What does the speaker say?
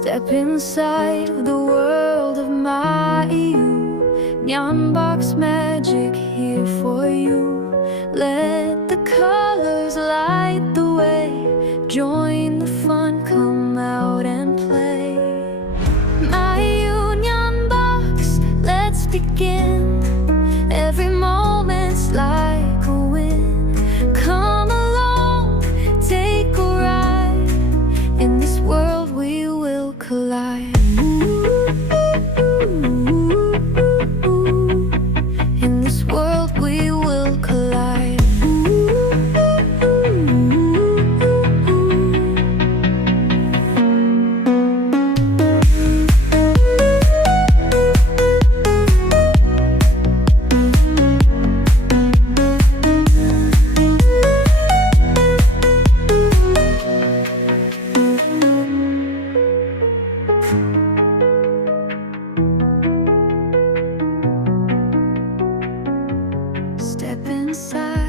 Step inside the world of Maaiyu Nyanbox magic here for you. Let the colors light the way. Join the fun, come out and play. Maaiyu Nyanbox, let's begin. Every moment's like a win. Come along, take a ride. In this world we will collide. In this world we will collide. Step inside